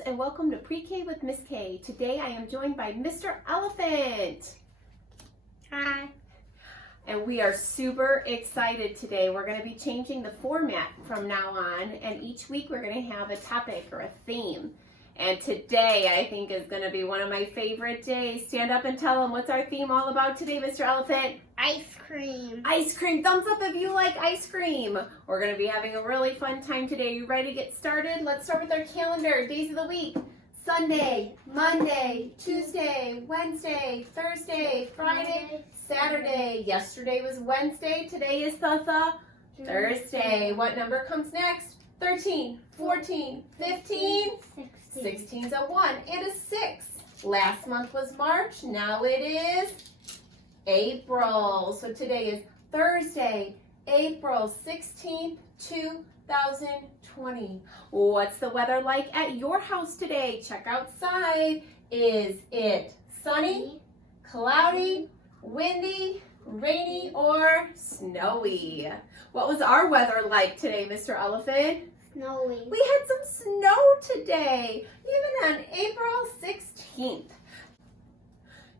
friends, and welcome to Pre-K with Miss K. Today I am joined by Mr. Elephant. Hi. And we are super excited today. We're going to be changing the format from now on, and each week we're going to have a topic or a theme. And today I think is going to be one of my favorite days. Stand up and tell them, what's our theme all about today, Mr. Elephant? Ice cream. Ice cream. Thumbs up if you like ice cream. We're going to be having a really fun time today. You ready to get started? Let's start with our calendar. Days of the week. Sunday, Monday, Tuesday, Wednesday, Thursday, Friday, Saturday. Yesterday was Wednesday. Today is the Thursday. What number comes next? 13, 14, 15. 16 is a 1 and a 6. Last month was March. Now it is April. So today is Thursday, April 16th, 2020. What's the weather like at your house today? Check outside. Is it sunny, cloudy, windy, rainy, or snowy? What was our weather like today, Mr. Elephant? Snowy. We had some snow today, even on April 16th.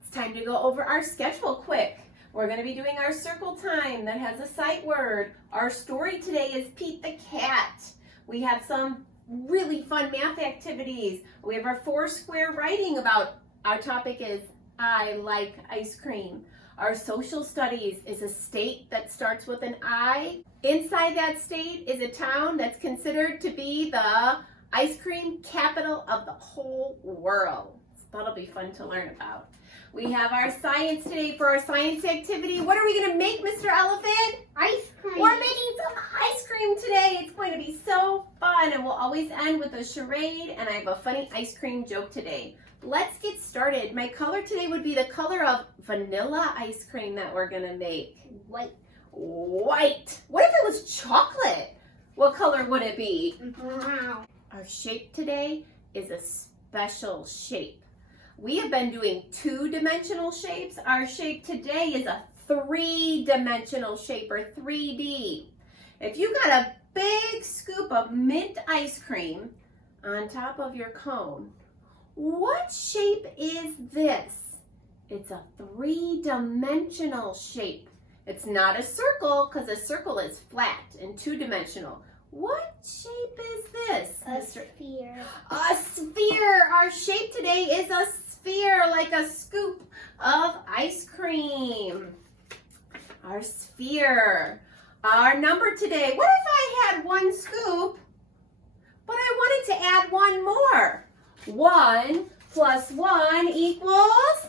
It's time to go over our schedule quick. We're going to be doing our circle time that has a sight word. Our story today is Pete the Cat. We have some really fun math activities. We have our 4-square writing about, our topic is I like ice cream. Our social studies is a state that starts with an I. Inside that state is a town that's considered to be the ice cream capital of the whole world. So that'll be fun to learn about. We have our science today for our science activity. What are we going to make, Mr. Elephant? Ice cream. We're making some ice cream today. It's going to be so fun, and we'll always end with a charade, and I have a funny ice cream joke today. Let's get started. My color today would be the color of vanilla ice cream that we're going to make. White. White. What if it was chocolate? What color would it be? Brown. Our shape today is a special shape. We have been doing 2-dimensional shapes. Our shape today is a 3-dimensional shape, or 3D. If you got a big scoop of mint ice cream on top of your cone, what shape is this? It's a 3-dimensional shape. It's not a circle, because a circle is flat and 2-dimensional. What shape is this? A sphere. A sphere. Our shape today is a sphere, like a scoop of ice cream. Our sphere. Our number today. What if I had 1 scoop, but I wanted to add 1 more? 1 plus 1 equals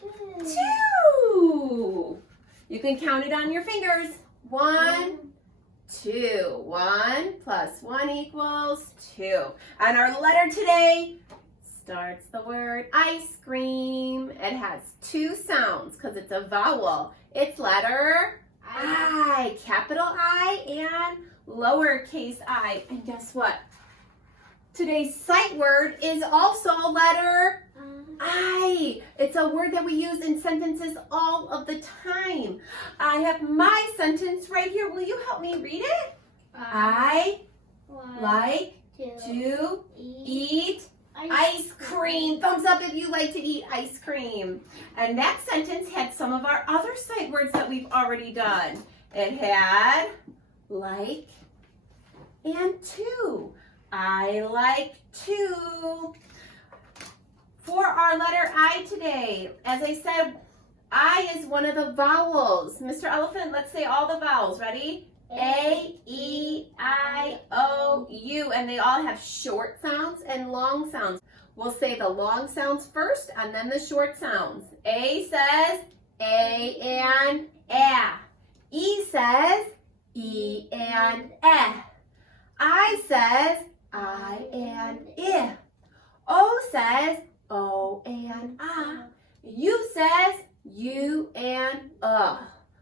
2. You can count it on your fingers. 1, 2. 1 plus 1 equals 2. And our letter today starts the word ice cream. It has 2 sounds because it's a vowel. It's letter I, capital I and lowercase I. And guess what? Today's sight word is also letter I. It's a word that we use in sentences all of the time. I have my sentence right here. Will you help me read it? I like to eat ice cream. Thumbs up if you like to eat ice cream. And that sentence had some of our other sight words that we've already done. It had like and to. I like to. For our letter I today, as I said, I is one of the vowels. Mr. Elephant, let's say all the vowels. Ready? A, E, I, O, U. And they all have short sounds and long sounds. We'll say the long sounds first and then the short sounds. A says A and A. E says E and E. I says I and I. O says O and ah. U says U and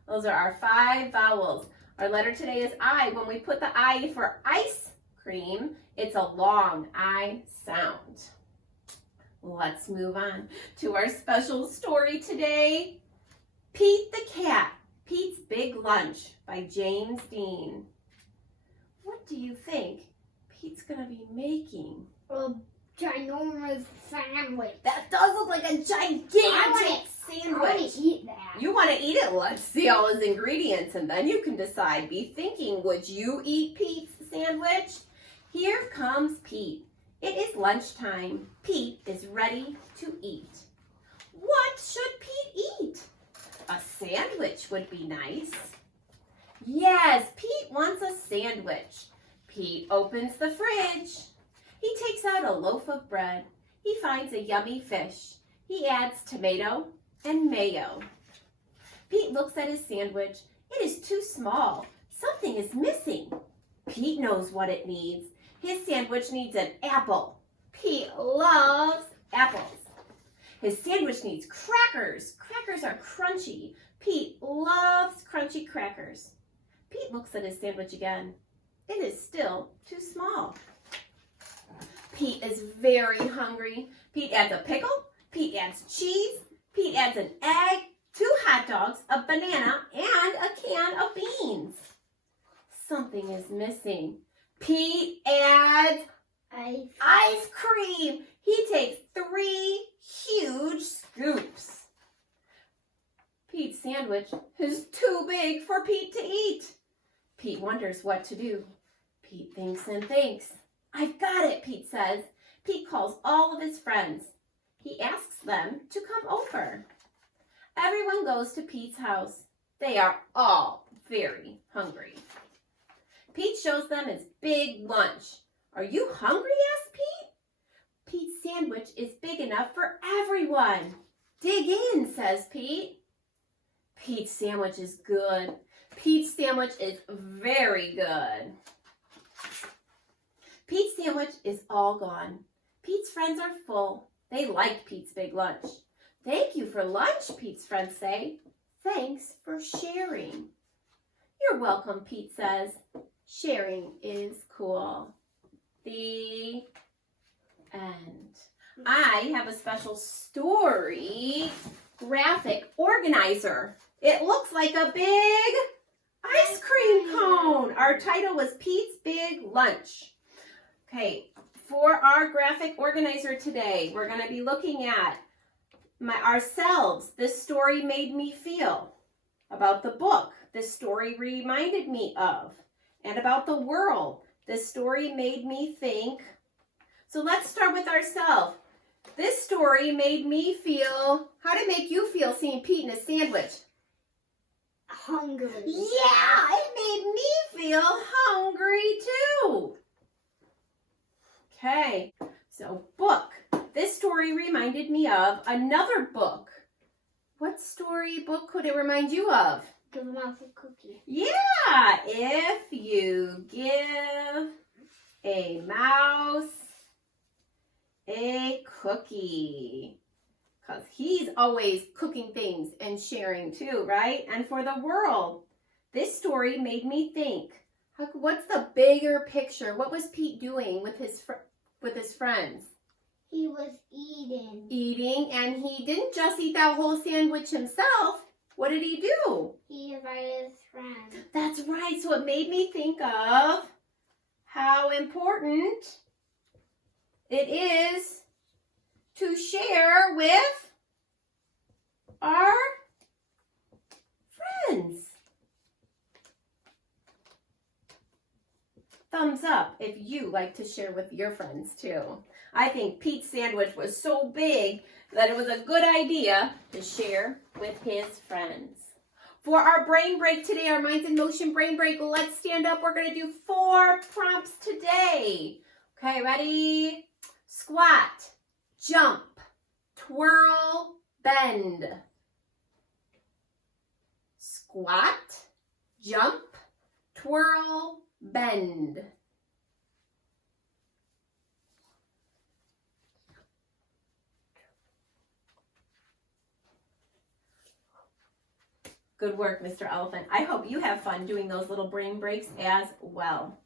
Those are our 5 vowels. Our letter today is I. When we put the I for ice cream, it's a long I sound. Let's move on to our special story today. Pete the Cat, Pete's Big Lunch by James Dean. What do you think Pete's going to be making? A ginormous sandwich. That does look like a gigantic I want sandwich. to eat that. You want to eat it? Let's see all his ingredients and then you can decide. Be thinking, would you eat Pete's sandwich? Here comes Pete. It is lunchtime. Pete is ready to eat. What should Pete eat? A sandwich would be nice. Yes, Pete wants a sandwich. Pete opens the fridge. He takes out a loaf of bread. He finds a yummy fish. He adds tomato and mayo. Pete looks at his sandwich. It is too small. Something is missing. Pete knows what it needs. His sandwich needs an apple. Pete loves apples. His sandwich needs crackers. Crackers are crunchy. Pete loves crunchy crackers. Pete looks at his sandwich again. It is still too small. Pete is very hungry. Pete adds a pickle. Pete adds cheese. Pete adds an egg, 2 hot dogs, a banana, and a can of beans. Something is missing. Pete adds ice cream. He takes 3 huge scoops. Pete's sandwich is too big for Pete to eat. Pete wonders what to do. Pete thinks and thinks. I've got it, Pete says. Pete calls all of his friends. He asks them to come over. Everyone goes to Pete's house. They are all very hungry. Pete shows them his big lunch. Are you hungry? Asked Pete. Pete's sandwich is big enough for everyone. Dig in, says Pete. Pete's sandwich is good. Pete's sandwich is very good. Pete's sandwich is all gone. Pete's friends are full. They like Pete's big lunch. Thank you for lunch, Pete's friends say. Thanks for sharing. You're welcome, Pete says. Sharing is cool. The end. I have a special story graphic organizer. It looks like a big ice cream cone. Our title was Pete's Big Lunch. Okay, for our graphic organizer today, we're going to be looking at ourselves. This story made me feel. About the book, this story reminded me of. And about the world, this story made me think. So let's start with ourselves. This story made me feel. How did it make you feel seeing Pete in a sandwich? Hungry. Yeah, it made me feel hungry too. Okay, so book. This story reminded me of another book. What story book could it remind you of? Give him a cookie. Yeah, if you give a mouse a cookie. Because he's always cooking things and sharing too, right? And for the world, this story made me think, what's the bigger picture? What was Pete doing with his friends? He was eating. Eating, and he didn't just eat that whole sandwich himself. What did he do? He invited his friends. That's right. So it made me think of how important it is to share with our friends. Thumbs up if you like to share with your friends too. I think Pete's sandwich was so big that it was a good idea to share with his friends. For our brain break today, our Minds in Motion brain break, let's stand up. We're going to do 4 prompts today. Okay, ready? Squat, jump, twirl, bend. Squat, jump, twirl, bend. Good work, Mr. Elephant. I hope you have fun doing those little brain breaks as well.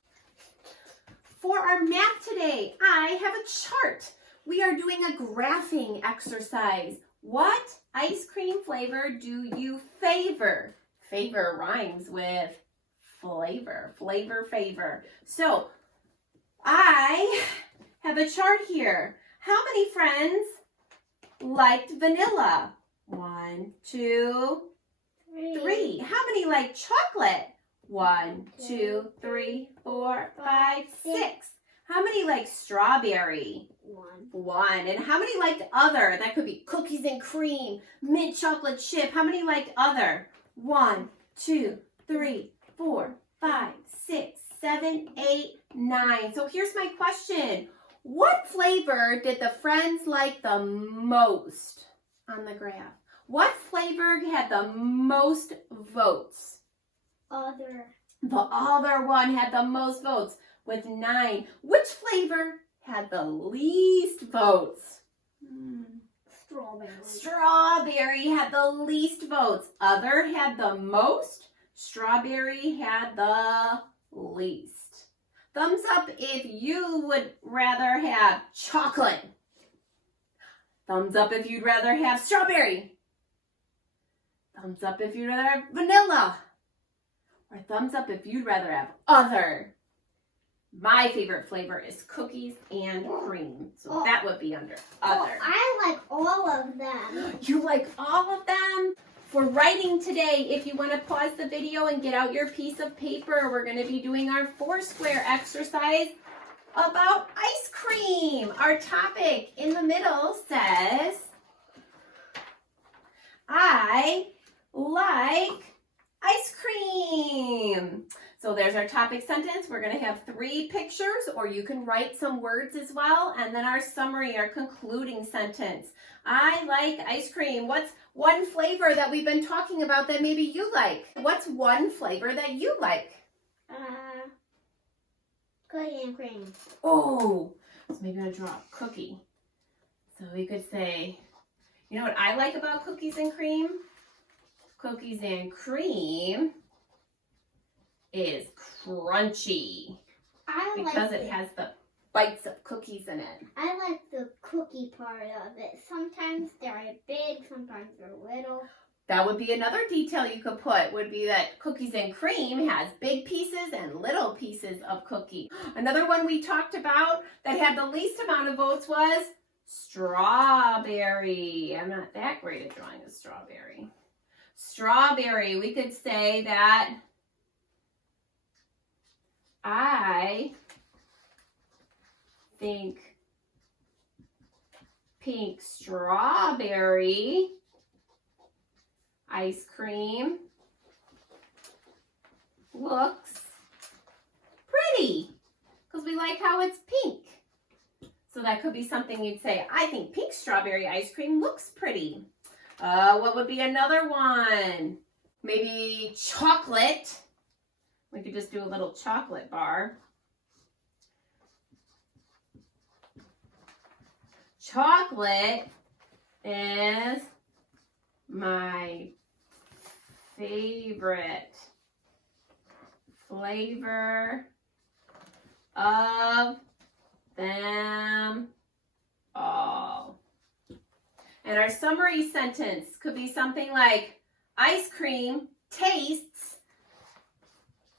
For our math today, I have a chart. We are doing a graphing exercise. What ice cream flavor do you favor? Favor rhymes with flavor. Flavor, favor. So I have a chart here. How many friends liked vanilla? 1, 2, 3. How many like chocolate? 1, 2, 3, 4, 5, 6. How many like strawberry? 1. And how many liked other? That could be cookies and cream, mint chocolate chip. How many liked other? 1, 2, 3, 4, 5, 6, 7, 8, 9. So here's my question. What flavor did the friends like the most on the graph? What flavor had the most votes? Other. The other one had the most votes with 9. Which flavor had the least votes? Strawberry. Strawberry had the least votes. Other had the most. Strawberry had the least. Thumbs up if you would rather have chocolate. Thumbs up if you'd rather have strawberry. Thumbs up if you'd rather have vanilla. Or thumbs up if you'd rather have other. My favorite flavor is cookies and cream. So that would be under other. I like all of them. You like all of them? For writing today, if you want to pause the video and get out your piece of paper, we're going to be doing our 4-square exercise about ice cream. Our topic in the middle says, I like ice cream. So there's our topic sentence. We're going to have 3 pictures, or you can write some words as well. And then our summary, our concluding sentence. I like ice cream. What's one flavor that we've been talking about that maybe you like? What's one flavor that you like? Cookie and cream. Oh, so maybe I'll draw a cookie. So we could say, you know what I like about cookies and cream? Cookies and cream is crunchy because it has the bites of cookies in it. I like the cookie part of it. Sometimes they're big, sometimes they're little. That would be another detail you could put, would be that cookies and cream has big pieces and little pieces of cookie. Another one we talked about that had the least amount of votes was strawberry. I'm not that great at drawing a strawberry. Strawberry, we could say that I think pink strawberry ice cream looks pretty because we like how it's pink. So that could be something you'd say, I think pink strawberry ice cream looks pretty. What would be another one? Maybe chocolate. We could just do a little chocolate bar. Chocolate is my favorite flavor of them all. And our summary sentence could be something like, ice cream tastes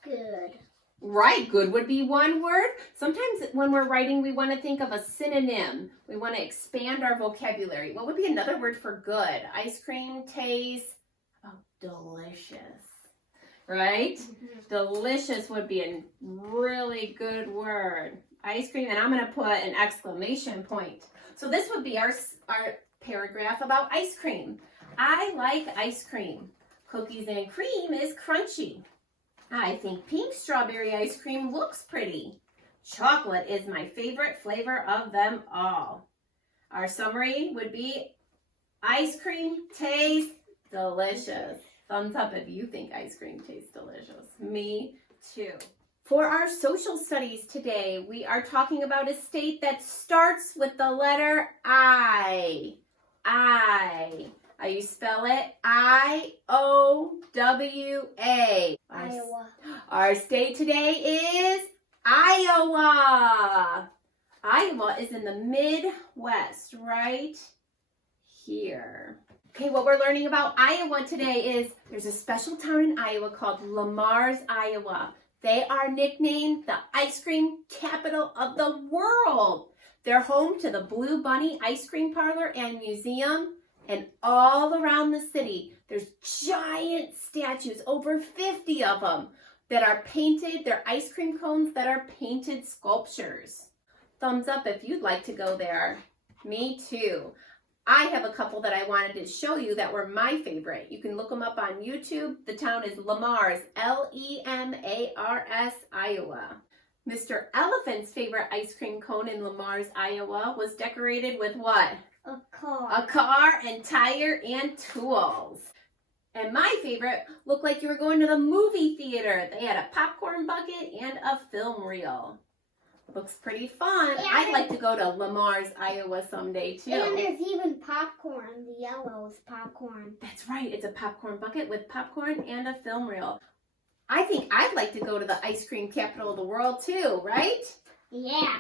good. Right, good would be one word. Sometimes when we're writing, we want to think of a synonym. We want to expand our vocabulary. What would be another word for good? Ice cream tastes delicious, right? Mm-hmm. Delicious would be a really good word. Ice cream, and I'm going to put an exclamation point. So this would be our paragraph about ice cream. I like ice cream. Cookies and cream is crunchy. I think pink strawberry ice cream looks pretty. Chocolate is my favorite flavor of them all. Our summary would be, ice cream tastes delicious. Thumbs up if you think ice cream tastes delicious. Me too. For our social studies today, we are talking about a state that starts with the letter I. I. How you spell it? I-O-W-A. Iowa. Our state today is Iowa. Iowa is in the Midwest, right here. Okay, what we're learning about Iowa today is there's a special town in Iowa called Le Mars, Iowa. They are nicknamed the ice cream capital of the world. They're home to the Blue Bunny Ice Cream Parlor and Museum, and all around the city, there's giant statues, over 50 of them, that are painted. They're ice cream cones that are painted sculptures. Thumbs up if you'd like to go there. Me too. I have a couple that I wanted to show you that were my favorite. You can look them up on YouTube. The town is Lemars, Lemars, Iowa. Mr. Elephant's favorite ice cream cone in Lemars, Iowa was decorated with what? A car. A car and tire and tools. And my favorite looked like you were going to the movie theater. They had a popcorn bucket and a film reel. Looks pretty fun. Yeah. I'd like to go to Lemars, Iowa someday too. And there's even popcorn. The yellow is popcorn. That's right. It's a popcorn bucket with popcorn and a film reel. I think I'd like to go to the ice cream capital of the world too, right? Yeah.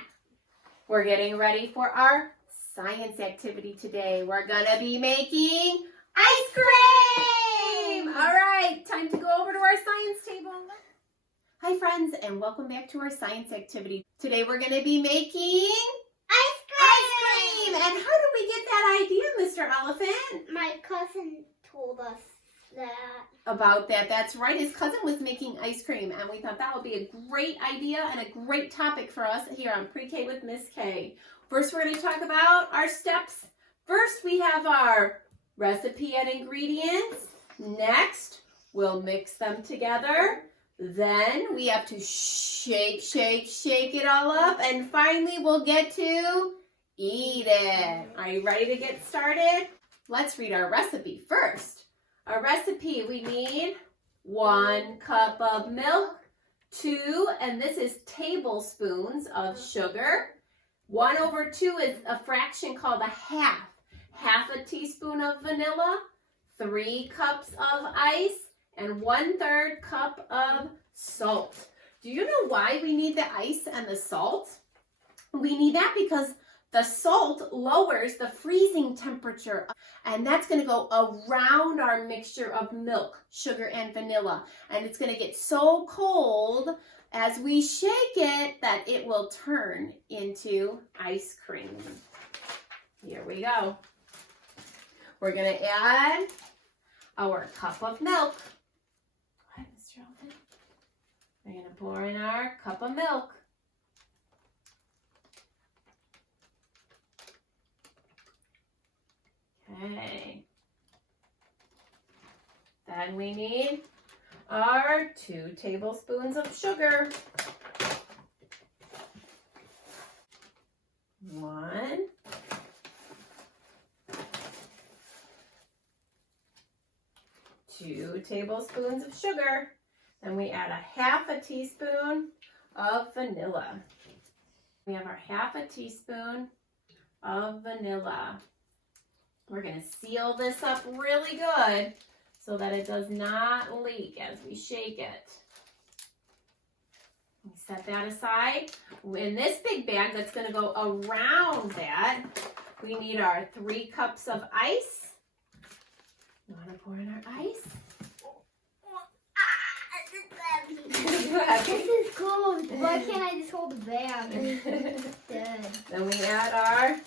We're getting ready for our science activity today. We're gonna be making ice cream! All right, time to go over to our science table. Hi friends, and welcome back to our science activity. Today we're gonna be making Ice ice cream! And how did we get that idea, Mr. Elephant? My cousin told us that. About that, that's right. His cousin was making ice cream, and we thought that would be a great idea and a great topic for us here on Pre-K with Miss K. First, we're going to talk about our steps. First, we have our recipe and ingredients. Next, we'll mix them together. Then we have to shake it all up. And finally, we'll get to eat it. Are you ready to get started? Let's read our recipe first. Our recipe, we need 1 cup of milk, 2, and this is tablespoons of sugar. 1/2 is a fraction called a half. Half a teaspoon of vanilla, 3 cups of ice, and 1/3 cup of salt. Do you know why we need the ice and the salt? We need that because the salt lowers the freezing temperature, and that's going to go around our mixture of milk, sugar, and vanilla. And it's going to get so cold as we shake it that it will turn into ice cream. Here we go. We're going to add our cup of milk. Go ahead, Mr. Elton. We're going to pour in our cup of milk. Okay. Then we need our 2 tablespoons of sugar. 1. 2 tablespoons of sugar. Then we add a half a teaspoon of vanilla. We have our half a teaspoon of vanilla. We're going to seal this up really good so that it does not leak as we shake it. We set that aside. In this big bag that's going to go around that, we need our 3 cups of ice. You want to pour in our ice? This is cold. Why can't I just hold the bag? Good. Then we add our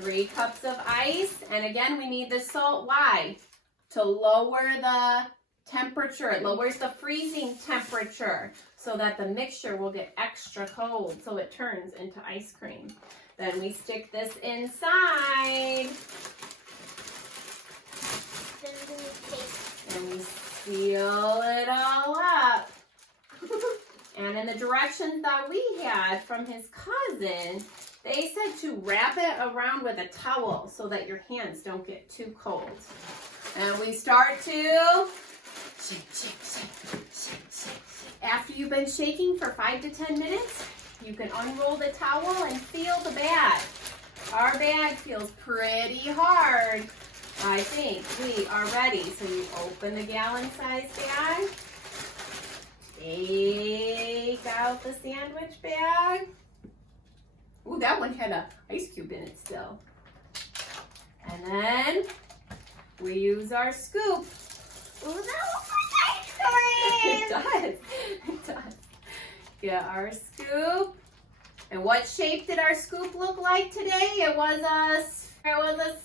3 cups of ice. And again, we need the salt. Why? To lower the temperature. It lowers the freezing temperature so that the mixture will get extra cold so it turns into ice cream. Then we stick this inside. And we seal it all up. And in the directions that we had from his cousin, they said to wrap it around with a towel so that your hands don't get too cold. And we start to shake, shake, shake, shake, shake. After you've been shaking for 5 to 10 minutes, you can unroll the towel and feel the bag. Our bag feels pretty hard. I think we are ready. So you open the gallon-sized bag, take out the sandwich bag. Ooh, that one had an ice cube in it still. And then we use our scoop. Ooh, that looks like ice cream! It does. It does. get our scoop. And what shape did our scoop look like today? It was a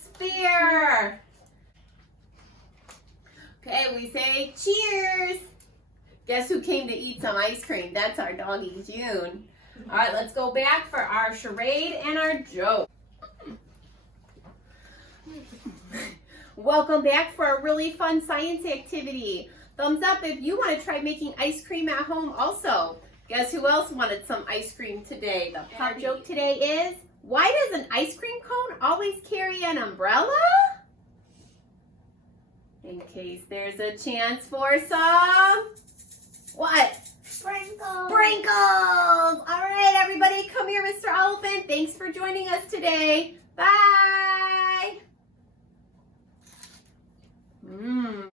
sphere. Okay, we say cheers. Guess who came to eat some ice cream? That's our doggy June. All right, let's go back for our charade and our joke. Welcome back for a really fun science activity. Thumbs up if you want to try making ice cream at home also. Guess who else wanted some ice cream today? The pop joke today is, why does an ice cream cone always carry an umbrella? In case there's a chance for some, what? Sprinkles. Sprinkles! All right, everybody, come here, Mr. Elephant. Thanks for joining us today. Bye!